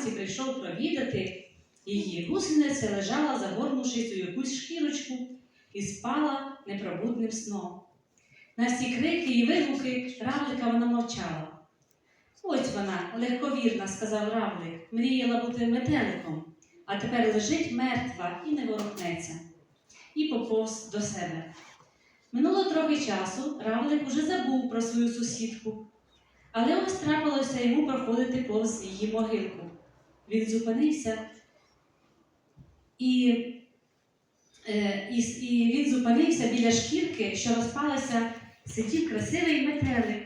вранці прийшов провідати, її гусениця лежала, загорнувшись у якусь шкірочку, і спала непробудним сном. На всі крики і вигуки равлика вона мовчала. Ось вона, легковірна, сказав равлик, мріяла бути метеликом, а тепер лежить мертва і не ворухнеться. І поповз до себе. Минуло трохи часу, равлик уже забув про свою сусідку. Але ось трапилося йому проходити повз її могилку. Він зупинився і, е, і, і він зупинився біля шкірки, що розпалася, сидів красивий метелик.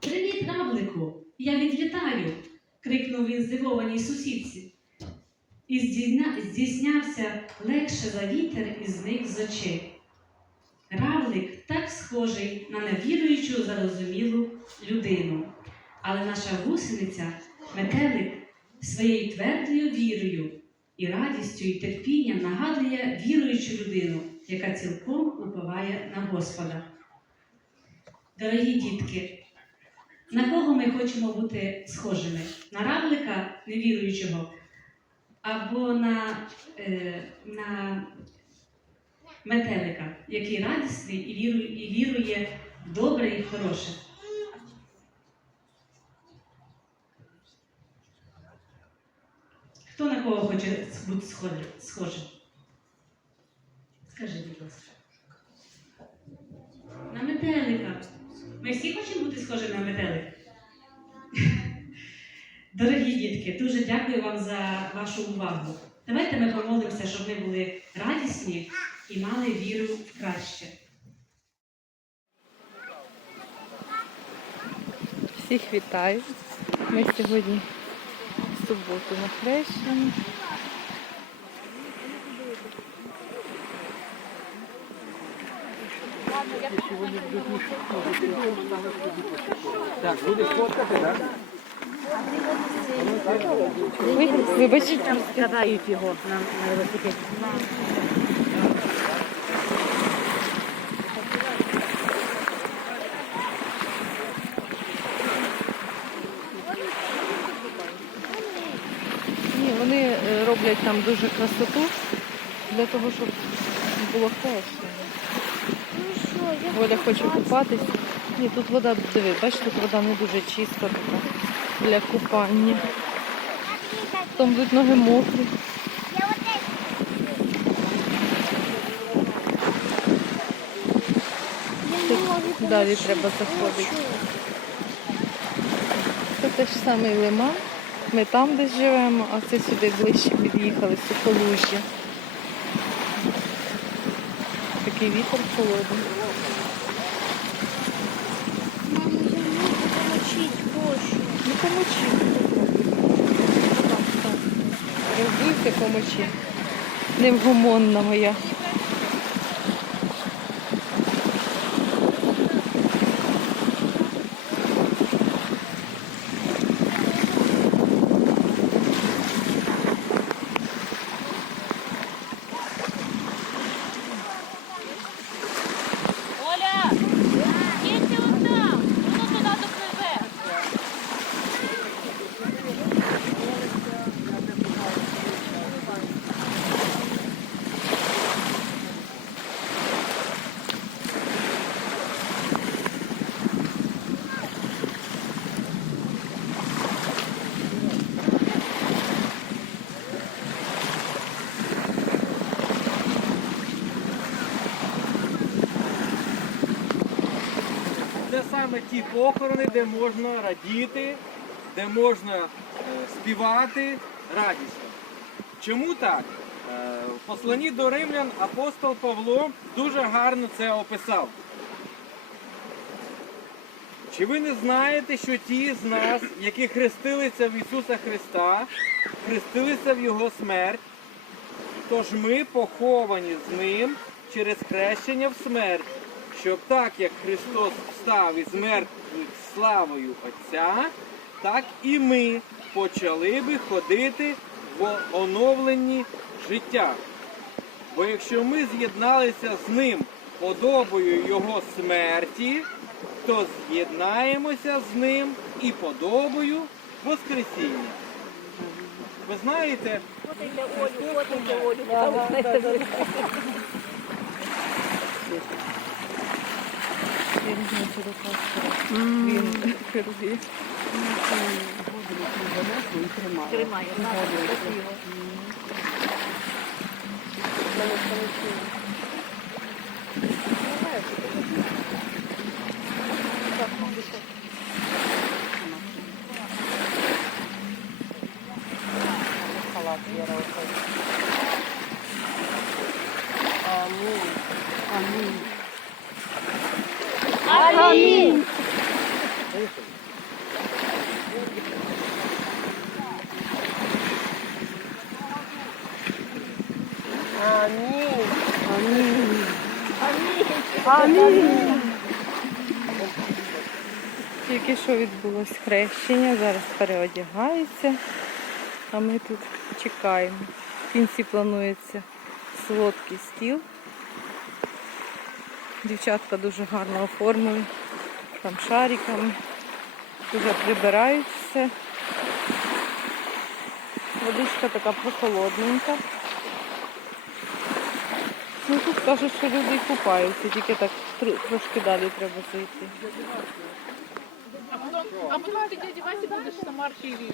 Привіт, равлику! Я відлітаю. крикнув він здивованій сусідці. І здійснявся легше за вітер і зник з очей. Равлик так схожий на невіруючу зарозумілу людину. Але наша гусениця, метелик, своєю твердою вірою і радістю і терпінням нагадує віруючу людину, яка цілком уповає на Господа. Дорогі дітки, на кого ми хочемо бути схожими? На равлика невіруючого або на, е, на метелика, який радісний і вірує, в добре і хороше. Хто на кого хоче бути схожим? Скажи, будь ласка. На метелика. Ми всі хочемо бути схожими на метелика? Дорогі дітки, дуже дякую вам за вашу увагу. Давайте ми помолимося, щоб ми були радісні і мали віру в краще. Всіх вітаю. Ми сьогодні суботу на хрещенні. Так, будеш фоткати, так? Вибач, його на велосипеді. ні, вони е, роблять там дуже красоту для того, щоб було хрещення. Воля хоче купатись. Ні, тут вода, диви, бачиш, тут вода не дуже чиста така для купання. Там будуть ноги мокрі. Далі треба заходити. Це те ж самий лиман. Ми там десь живемо, а це сюди ближче під'їхали, сухолужжя. Такий вітер холодний. Мама, я можу помочить Гошу. Ну помочи. Роздуйся, помочи. Невгомонна моя. Саме ті похорони, де можна радіти, де можна е, співати радісно. Чому так? Е, В посланні до римлян апостол Павло дуже гарно це описав. Чи ви не знаєте, що ті з нас, які хрестилися в Ісуса Христа, хрестилися в Його смерть? Тож ми поховані з ним через хрещення в смерть, щоб так як Христос встав із мертвих славою Отця, так і ми почали би ходити в оновленні життя. Бо якщо ми з'єдналися з ним подобою Його смерті, то з'єднаємося з ним і подобою Воскресіння. Ви знаєте, Я не чи до пастора. Він керує. Тримає, красиво. Амінь. Тільки що відбулось хрещення, зараз переодягаються, а ми тут чекаємо. В кінці планується солодкий стіл. Дівчатка дуже гарно оформили, там шариками. Дуже прибирають все. Водичка така прохолодненька. Ну тут кажуть, що люди купаються, тільки так трошки далі треба зайти. А потом ты дядя Вася будешь на марше и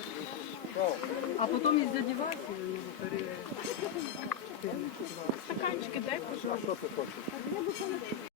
А потом из задевайся, Стаканчики дай, пожалуйста.